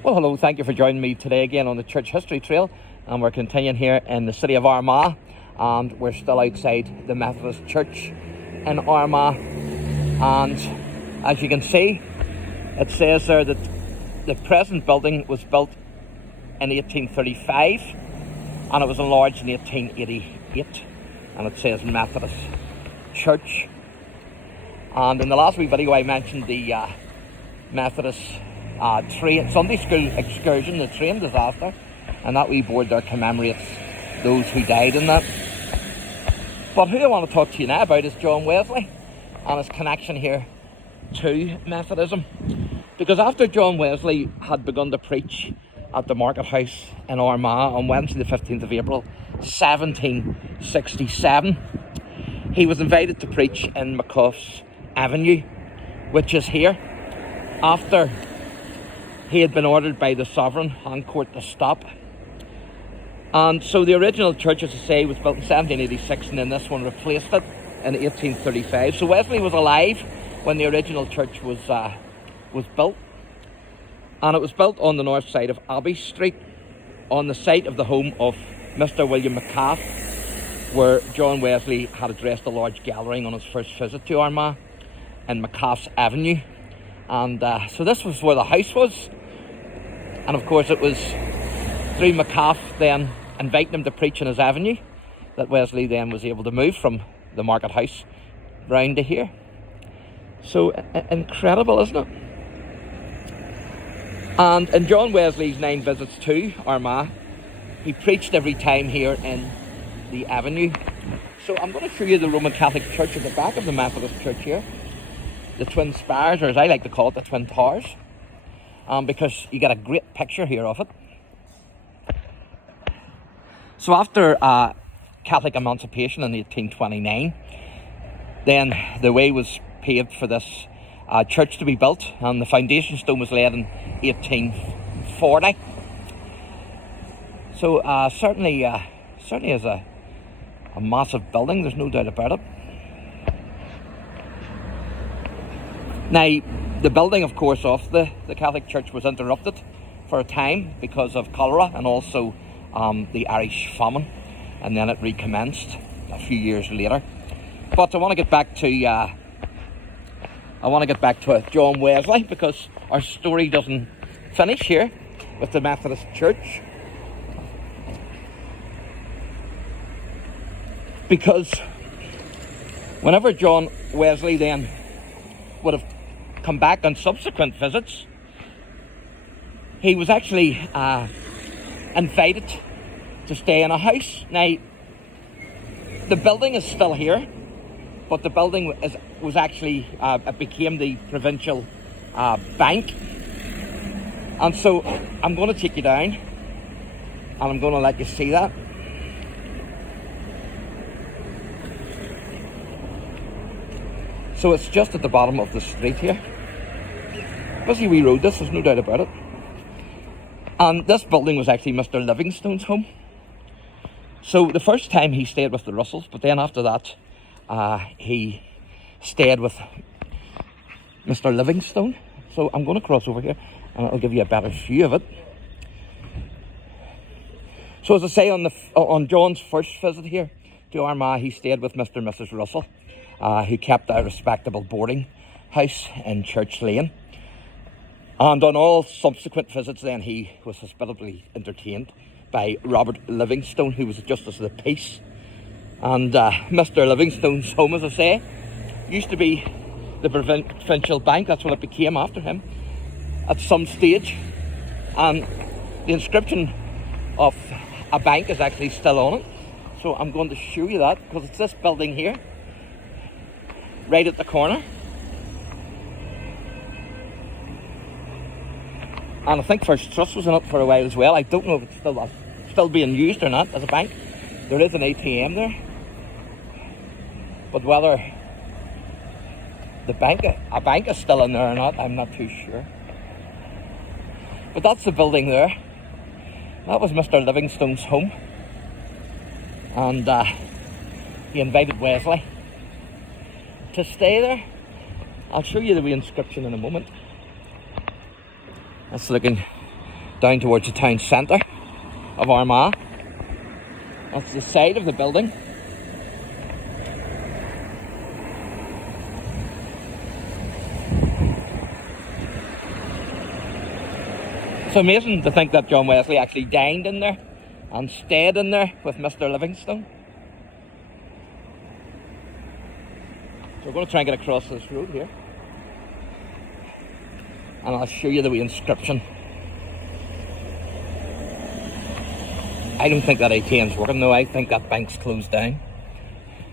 Well, hello, thank you for joining me today again on the Church History Trail, and we're continuing here in the city of Armagh, and we're still outside the Methodist Church in Armagh. And as you can see, it says there that the present building was built in 1835 and it was enlarged in 1888, and it says Methodist Church. And in the last wee video I mentioned the Methodist train, Sunday school excursion, the train disaster, and that wee board there commemorates those who died in that. But who I want to talk to you now about is John Wesley and his connection here to Methodism. Because after John Wesley had begun to preach at the Market House in Armagh on Wednesday the 15th of April 1767, he was invited to preach in McCough's Avenue, which is here, after he had been ordered by the Sovereign on court to stop. And so the original church, as I say, was built in 1786, and then this one replaced it in 1835. So Wesley was alive when the original church was built, and it was built on the north side of Abbey Street, on the site of the home of Mr. William McCaff, where John Wesley had addressed a large gathering on his first visit to Armagh in McCaff's Avenue. And so this was where the house was, and of course it was through McCaff then inviting him to preach in his avenue that Wesley then was able to move from the Market House round to here. So incredible, isn't it? And in John Wesley's 9 visits to Armagh, he preached every time here in the avenue. So I'm going to show you the Roman Catholic Church at the back of the Methodist Church here, the twin spires, or as I like to call it, the twin towers, because you get a great picture here of it. So after Catholic emancipation in 1829, then the way was paved for this church to be built, and the foundation stone was laid in 1840. So certainly is a massive building, there's no doubt about it. Now, the building, of course, of the Catholic Church was interrupted for a time because of cholera and also the Irish famine, and then it recommenced a few years later. But I want to get back to John Wesley, because our story doesn't finish here with the Methodist Church. Because whenever John Wesley then would have come back on subsequent visits, he was actually invited to stay in a house. Now, the building is still here, but the building was actually it became the provincial bank. And so I'm going to take you down and I'm going to let you see that. So it's just at the bottom of the street here. Busy wee road this, there's no doubt about it. And this building was actually Mr. Livingstone's home. So the first time he stayed with the Russells, but then after that he stayed with Mr. Livingstone. So I'm going to cross over here and it'll give you a better view of it. So as I say, on John's first visit here to Armagh, he stayed with Mr. and Mrs. Russell, who kept a respectable boarding house in Church Lane. And on all subsequent visits then, he was hospitably entertained by Robert Livingstone, who was a Justice of the Peace. And Mr. Livingstone's home, as I say, used to be the provincial bank. That's what it became after him at some stage. And the inscription of a bank is actually still on it. So I'm going to show you that, because it's this building here, right at the corner. And I think First Trust was in it for a while as well. I don't know if it's still being used or not as a bank. There is an ATM there, but whether a bank is still in there or not, I'm not too sure. But that's the building there. That was Mr. Livingstone's home, and he invited Wesley to stay there. I'll show you the inscription in a moment. It's looking down towards the town centre of Armagh. That's the side of the building. It's amazing to think that John Wesley actually dined in there and stayed in there with Mr. Livingstone. So we're going to try and get across this road here, and I'll show you the wee inscription. I don't think that ATM's working though. I think that bank's closed down.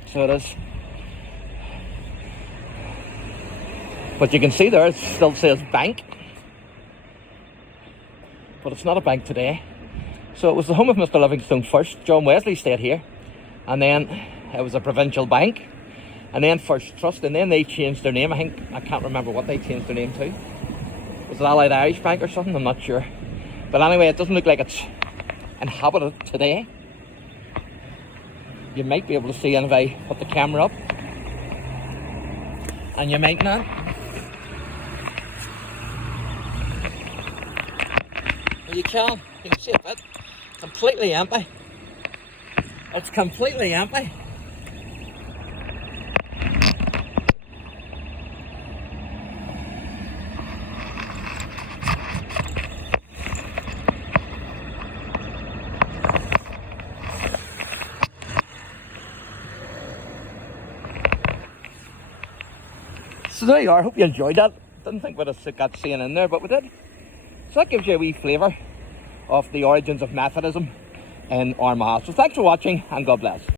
So it is. But you can see there it still says bank. But it's not a bank today. So it was the home of Mr. Livingstone first. John Wesley stayed here. And then it was a provincial bank. And then First Trust. And then they changed their name. I can't remember what they changed their name to. Was it Allied Irish Bank or something? I'm not sure. But anyway, it doesn't look like it's inhabited today. You might be able to see it if I put the camera up. And you might not. You can see a bit. Completely empty. It's completely empty. So there you are. Hope you enjoyed that. Didn't think we'd have got seeing in there, but we did. So that gives you a wee flavour of the origins of Methodism in Armagh. So thanks for watching, and God bless.